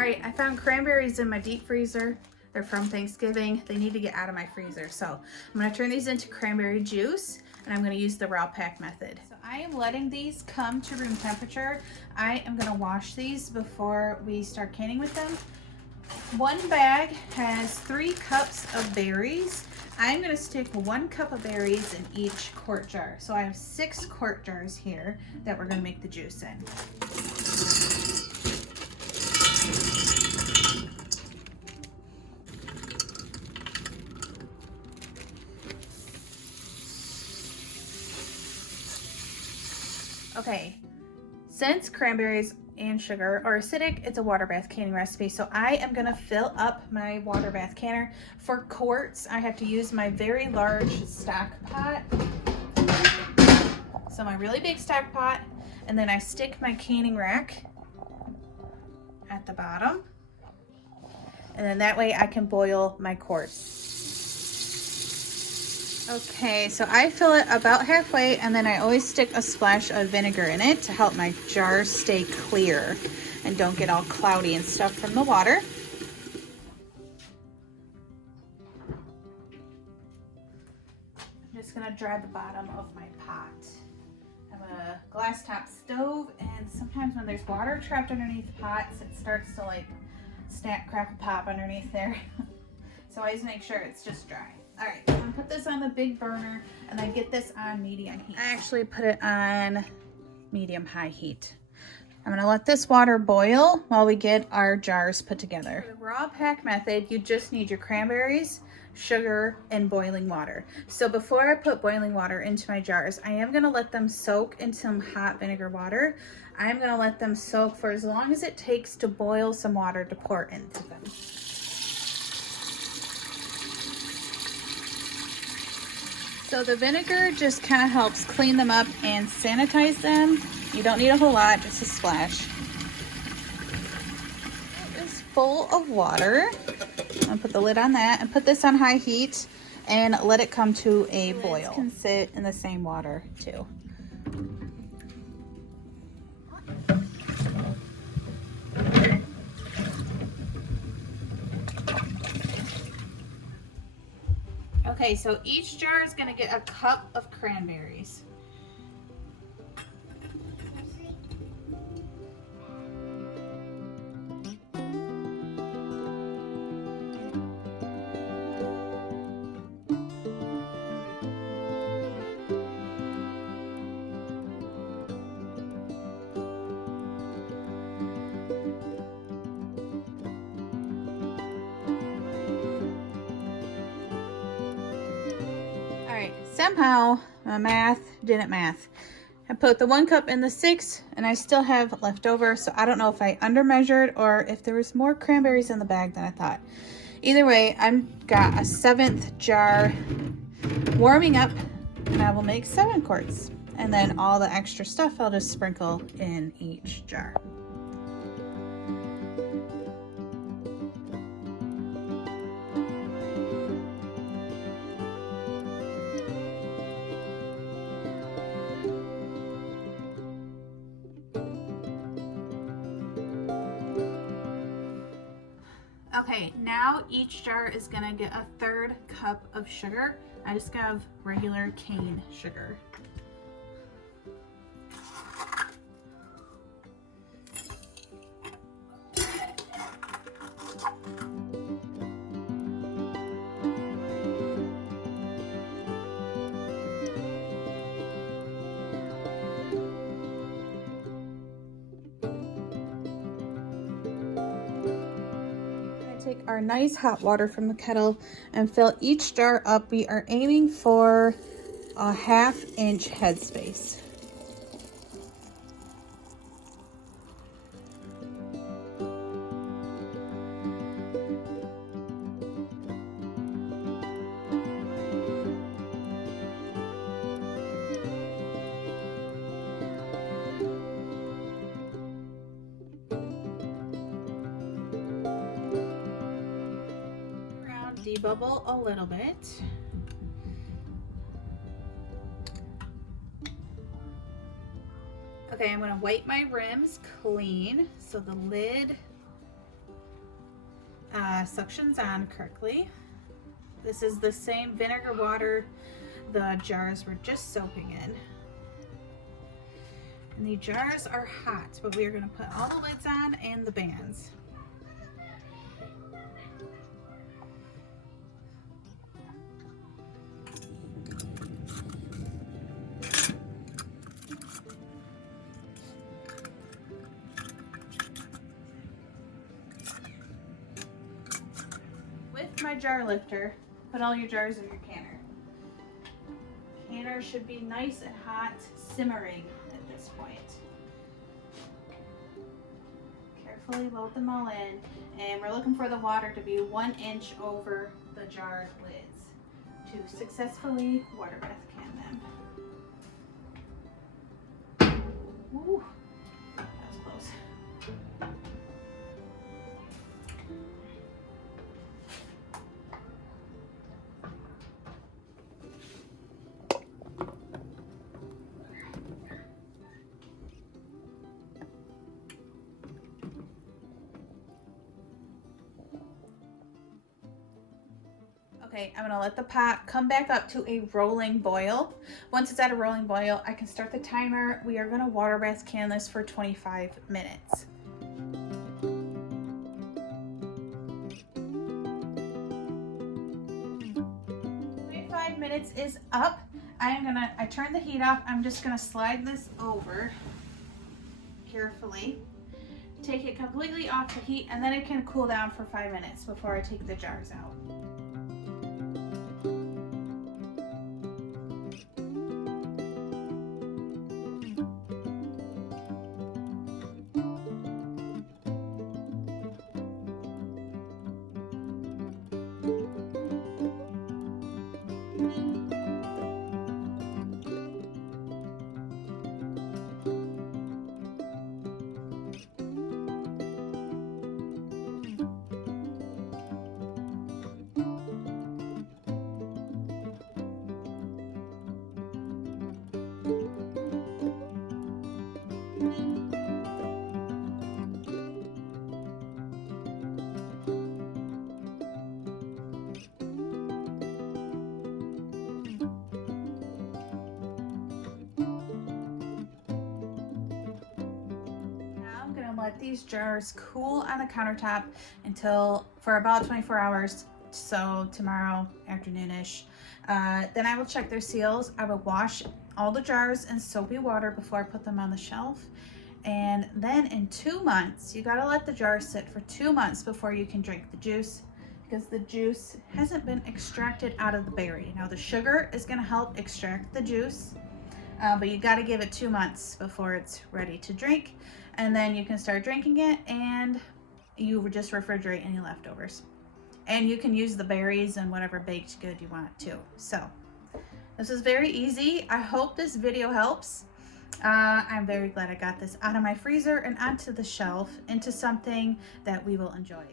All right, I found cranberries in my deep freezer. They're from Thanksgiving. They need to get out of my freezer. So I'm gonna turn these into cranberry juice, and I'm gonna use the raw pack method. So I am letting these come to room temperature. I am gonna wash these before we start canning with them. One bag has 3 cups of berries. I'm gonna stick 1 cup of berries in each quart jar. So I have 6 quart jars here that we're gonna make the juice in. Okay, since cranberries and sugar are acidic, it's a water bath canning recipe. So I am gonna fill up my water bath canner. For quarts, I have to use my very large stock pot. So my really big stock pot, and then I stick my canning rack at the bottom. And then that way I can boil my quarts. Okay, so I fill it about halfway, and then I always stick a splash of vinegar in it to help my jars stay clear and don't get all cloudy and stuff from the water. I'm just gonna dry the bottom of my pot. I have a glass top stove, and sometimes when there's water trapped underneath pots, it starts to like snap, crackle, pop underneath there. So I always make sure it's just dry. All right, I'm gonna put this on the big burner, and then get this on medium heat. I actually put it on medium-high heat. I'm gonna let this water boil while we get our jars put together. For the raw pack method, you just need your cranberries, sugar, and boiling water. So before I put boiling water into my jars, I am gonna let them soak in some hot vinegar water. I'm gonna let them soak for as long as it takes to boil some water to pour into them. So the vinegar just kind of helps clean them up and sanitize them. You don't need a whole lot, just a splash. It is full of water. I'm gonna put the lid on that and put this on high heat and let it come to a boil. It can sit in the same water too. Okay, so each jar is gonna get a cup of cranberries. Somehow my math didn't math. I put the 1 cup in the 6, and I still have left over, so I don't know if I undermeasured or if there was more cranberries in the bag than I thought. Either way, I've got a 7th jar warming up, and I will make 7 quarts. And then all the extra stuff I'll just sprinkle in each jar. Okay, now each jar is gonna get a 1/3 cup of sugar. I just have regular cane sugar. Take our nice hot water from the kettle and fill each jar up. We are aiming for a 1/2 inch headspace. Debubble a little bit. Okay, I'm gonna wipe my rims clean so the lid suctions on correctly. This is the same vinegar water the jars were just soaking in. And the jars are hot, but we are going to put all the lids on and the bands. With my jar lifter, put all your jars in your canner. Canner should be nice and hot, simmering at this point. Carefully load them all in, and we're looking for the water to be 1 inch over the jar lids to successfully water bath can them. Ooh, that was close. Okay, I'm gonna let the pot come back up to a rolling boil. Once it's at a rolling boil, I can start the timer. We are gonna water bath can this for 25 minutes. 25 minutes is up. I turned the heat off. I'm just gonna slide this over carefully. Take it completely off the heat, and then it can cool down for 5 minutes before I take the jars out. Let these jars cool on the countertop for about 24 hours, so tomorrow afternoonish. Then I will check their seals. I will wash all the jars in soapy water before I put them on the shelf. And then in 2 months, you gotta let the jars sit for 2 months before you can drink the juice, because the juice hasn't been extracted out of the berry. Now the sugar is gonna help extract the juice, but you gotta give it 2 months before it's ready to drink. And then you can start drinking it, and you just refrigerate any leftovers. And you can use the berries and whatever baked good you want too. So this is very easy. I hope this video helps. I'm very glad I got this out of my freezer and onto the shelf into something that we will enjoy.